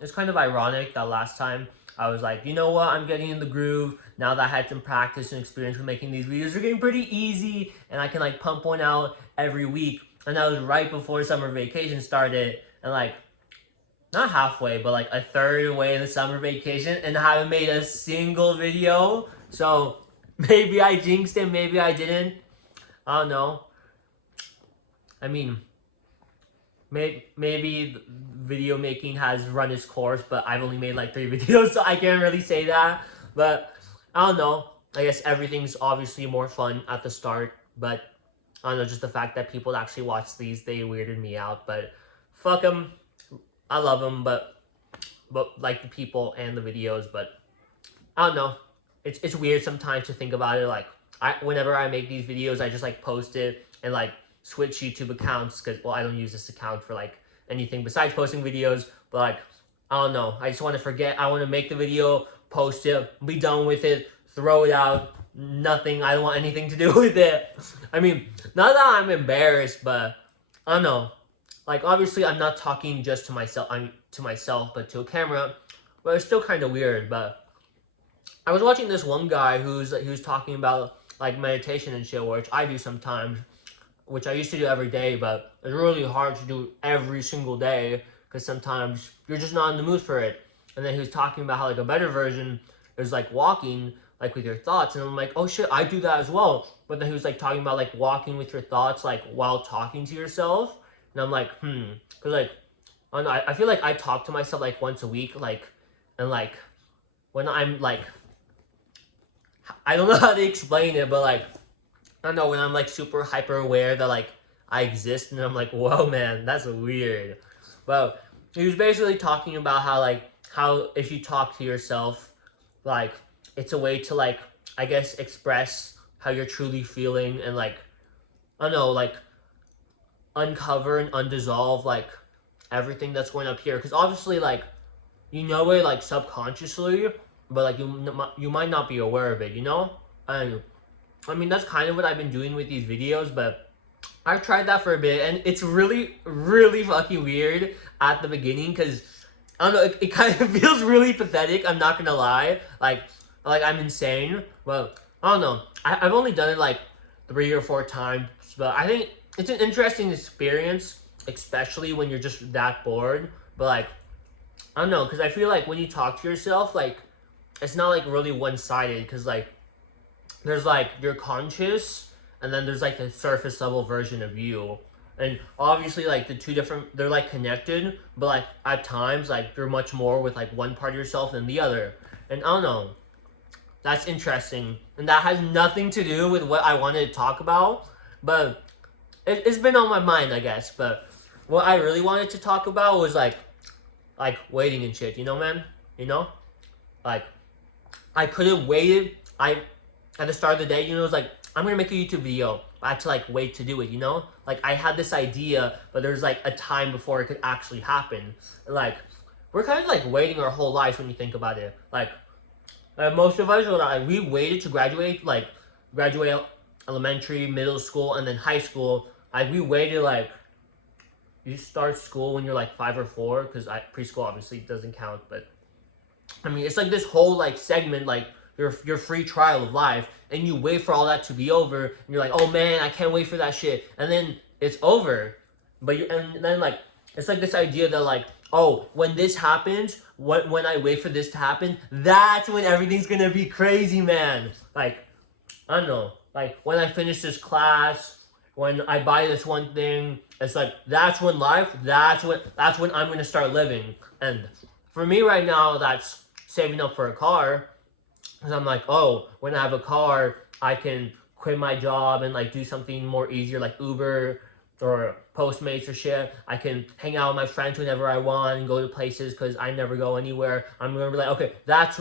it's kind of ironic that last time I was like, you know what, I'm getting in the groove. Now that I had some practice and experience with making these videos, they're getting pretty easy and I can like pump one out every week. And that was right before summer vacation started. And like, not halfway, but like a third away in the summer vacation and I haven't made a single video. So maybe I jinxed it, maybe I didn't. I don't know. I mean, maybe video making has run its course, but I've only made like 3 videos, so I can't really say that. But I don't know. I guess everything's obviously more fun at the start, but I don't know, just the fact that people actually watch these, they weirded me out. But fuck them. I love them, but like the people and the videos. But I don't know. It's weird sometimes to think about it. Like whenever I make these videos, I just like post it and like switch YouTube accounts because I don't use this account for like anything besides posting videos. But like I don't know. I just want to forget. I want to make the video, post it, be done with it, throw it out. Nothing. I don't want anything to do with it. I mean, not that I'm embarrassed, but I don't know. Like obviously, I'm not talking just to myself. But to a camera. But it's still kind of weird. But I was watching this one guy he was talking about like meditation and shit, which I do sometimes, which I used to do every day, but it's really hard to do every single day because sometimes you're just not in the mood for it. And then he was talking about how like a better version is like walking like with your thoughts, and I'm like, oh shit, I do that as well. But then he was like talking about like walking with your thoughts like while talking to yourself, and I'm like, because like I don't know, I feel like I talk to myself like once a week, like, and like when I'm like, I don't know how to explain it, but like I don't know, when I'm like super hyper aware that like I exist, and I'm like, whoa man, that's weird. But he was basically talking about how if you talk to yourself, like it's a way to like I guess express how you're truly feeling and like I don't know, like uncover and undissolve like everything that's going up here. Because obviously like you know it like subconsciously, but like you might not be aware of it, you know? And I mean, that's kind of what I've been doing with these videos, but I've tried that for a bit, and it's really, really fucking weird at the beginning, because, I don't know, it kind of feels really pathetic, I'm not gonna lie. Like I'm insane, but I don't know. I've only done it, like, 3 or 4 times, but I think it's an interesting experience, especially when you're just that bored, but, like, I don't know, because I feel like when you talk to yourself, like, it's not, like, really one-sided, because, like, there's like you're conscious and then there's like the surface level version of you, and obviously like the two different, they're like connected, but like at times like you're much more with like one part of yourself than the other. And I don't know, that's interesting, and that has nothing to do with what I wanted to talk about, but it's been on my mind, I guess. But what I really wanted to talk about was like waiting and shit, man, you know like I couldn't wait. I At the start of the day, it was like, I'm gonna make a YouTube video. I had to like wait to do it. Like I had this idea, but there's like a time before it could actually happen. And like we're kind of like waiting our whole lives when you think about it. Like most of us, we waited to graduate elementary, middle school, and then high school. We waited like you start school when you're like 5 or 4, because preschool obviously doesn't count, but I mean it's like this whole like segment, like your free trial of life, and you wait for all that to be over, and you're like, oh man, I can't wait for that shit, and then it's over. And then like it's like this idea that like, oh, when this happens, when I wait for this to happen, that's when everything's gonna be crazy, man. Like I don't know, like when I finish this class, when I buy this one thing, it's like that's when I'm gonna start living. And for me right now, that's saving up for a car. Because I'm like, oh, when I have a car, I can quit my job and like do something more easier, like Uber or Postmates or shit. I can hang out with my friends whenever I want and go to places because I never go anywhere. I'm gonna be like, okay, that's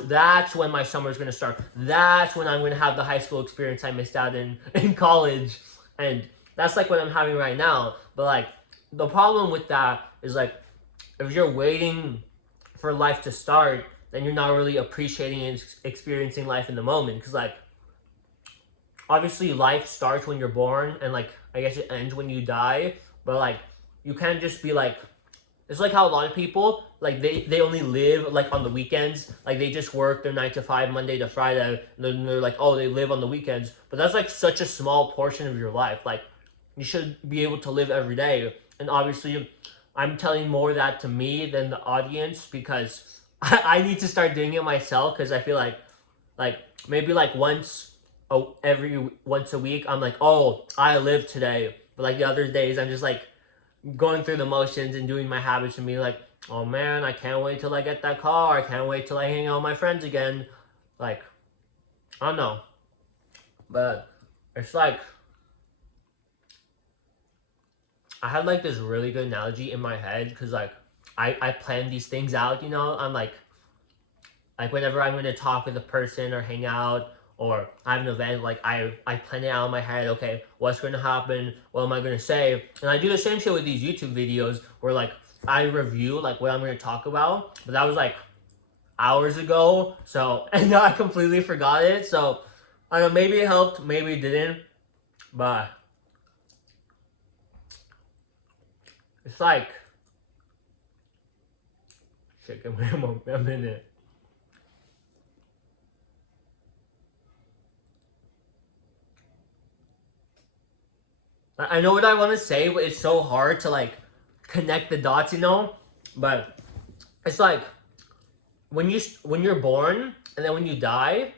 when my summer's gonna start. That's when I'm gonna have the high school experience I missed out in college. And that's like what I'm having right now. But like the problem with that is like if you're waiting for life to start, then you're not really appreciating and experiencing life in the moment. Because like obviously life starts when you're born, and like I guess it ends when you die, but like you can't just be like It's like how a lot of people, like, they only live like on the weekends. Like, they just work their 9 to 5 Monday to Friday, and then they're like, oh, they live on the weekends. But that's like such a small portion of your life. Like, you should be able to live every day. And obviously, I'm telling more of that to me than the audience, because I need to start doing it myself, because I feel like maybe like every once a week I'm like, oh, I live today. But like the other days I'm just like going through the motions and doing my habits and being like, oh man, I can't wait till I get that car. I can't wait till I hang out with my friends again. Like, I don't know. But it's like, I had like this really good analogy in my head, because like I plan these things out, you know? I'm like whenever I'm gonna talk with a person or hang out or I have an event, like I plan it out in my head. Okay, what's gonna happen? What am I gonna say? And I do the same shit with these YouTube videos where like I review like what I'm gonna talk about. But that was like hours ago, so and now I completely forgot it. So I don't know, maybe it helped, maybe it didn't. But it's like, shit, give me a minute. I know what I want to say, but it's so hard to like connect the dots, you know. But it's like when you're born and then when you die,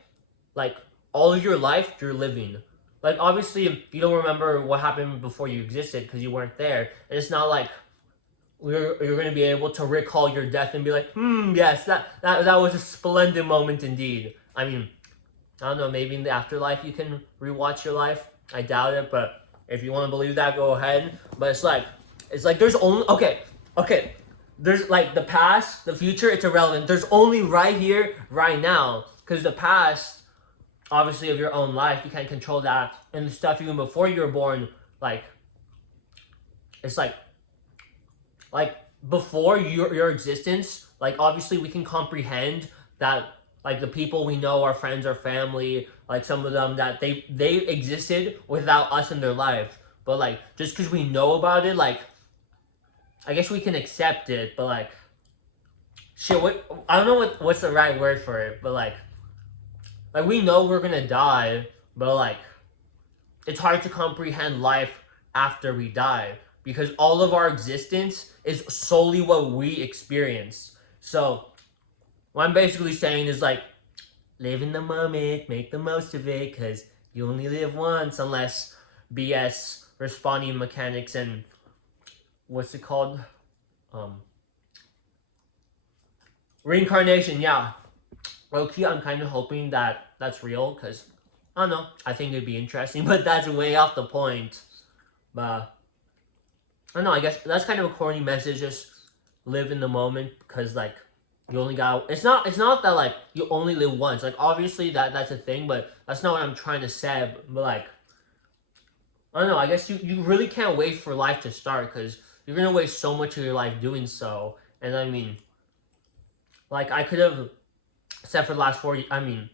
like all of your life you're living. Like obviously you don't remember what happened before you existed because you weren't there, and it's not like you're gonna be able to recall your death and be like, yes, that was a splendid moment indeed. I mean, I don't know, maybe in the afterlife you can rewatch your life. I doubt it, but if you want to believe that, go ahead. But it's like there's only okay. There's like the past, the future, it's irrelevant. There's only right here, right now. Because the past, obviously, of your own life, you can't control that. And the stuff even before you were born, like, it's like before your existence, like obviously we can comprehend that like the people we know, our friends, our family, like some of them that they existed without us in their life. But like just because we know about it, like I guess we can accept it. But like shit, what I don't know what's the right word for it. But like we know we're gonna die, but like it's hard to comprehend life after we die, because all of our existence is solely what we experience. So what I'm basically saying is like, live in the moment, make the most of it, because you only live once, unless BS responding mechanics and what's it called? Reincarnation, yeah. Okay, I'm kind of hoping that that's real, because I don't know, I think it'd be interesting, but that's way off the point. But I don't know, I guess that's kind of a corny message, just live in the moment, because like you only got it's not that like you only live once. Like obviously that's a thing, but that's not what I'm trying to say. But like I don't know, I guess you really can't wait for life to start, because you're gonna waste so much of your life doing so. And I mean, like I could have said for the last 40, I mean,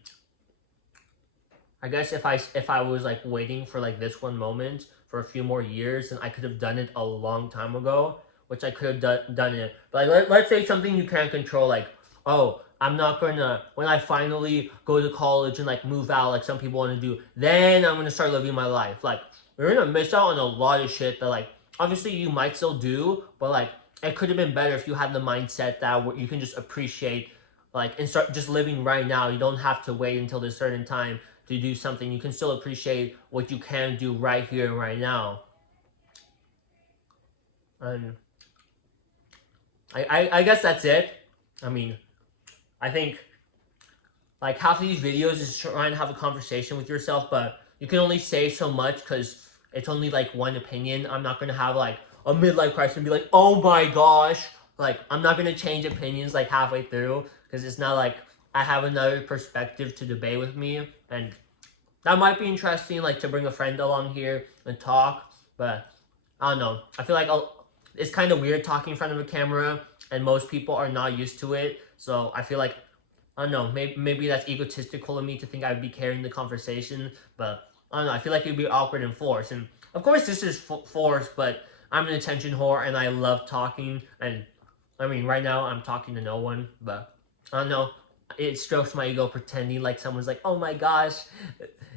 I guess if I was like waiting for like this one moment for a few more years, then I could have done it a long time ago, which I could have done it. But like let's say something you can't control, like, oh, I'm not gonna, when I finally go to college and like move out, like some people want to do, then I'm gonna start living my life. Like you're gonna miss out on a lot of shit that like obviously you might still do, but like it could have been better if you had the mindset that you can just appreciate like and start just living right now. You don't have to wait until this certain time to do something. You can still appreciate what you can do right here and right now. And I guess that's it. I mean, I think like half of these videos is trying to have a conversation with yourself, but you can only say so much because it's only like one opinion. I'm not gonna have like a midlife crisis and be like, oh my gosh. Like I'm not gonna change opinions like halfway through, because it's not like I have another perspective to debate with me, and that might be interesting, like to bring a friend along here and talk. But I don't know. I feel like it's kind of weird talking in front of a camera, and most people are not used to it. So I feel like I don't know. Maybe that's egotistical of me to think I would be carrying the conversation, but I don't know. I feel like it would be awkward and forced. And of course, this is forced, but I'm an attention whore, and I love talking. And I mean, right now I'm talking to no one, but I don't know. It strokes my ego pretending like someone's like, oh my gosh,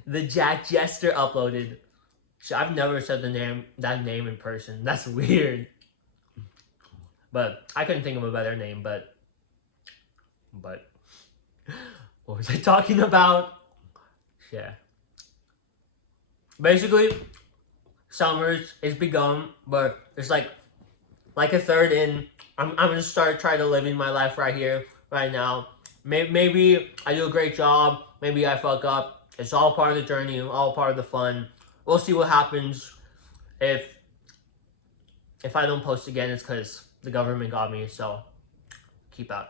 the Jack Jester uploaded. So I've never said that name in person. That's weird. But I couldn't think of a better name. But what was I talking about? Yeah. Basically, summers is begun, but it's like a third in. I'm gonna start trying to living my life right here, right now. Maybe I do a great job. Maybe I fuck up. It's all part of the journey, all part of the fun. We'll see what happens. If I don't post again, it's because the government got me. So keep out.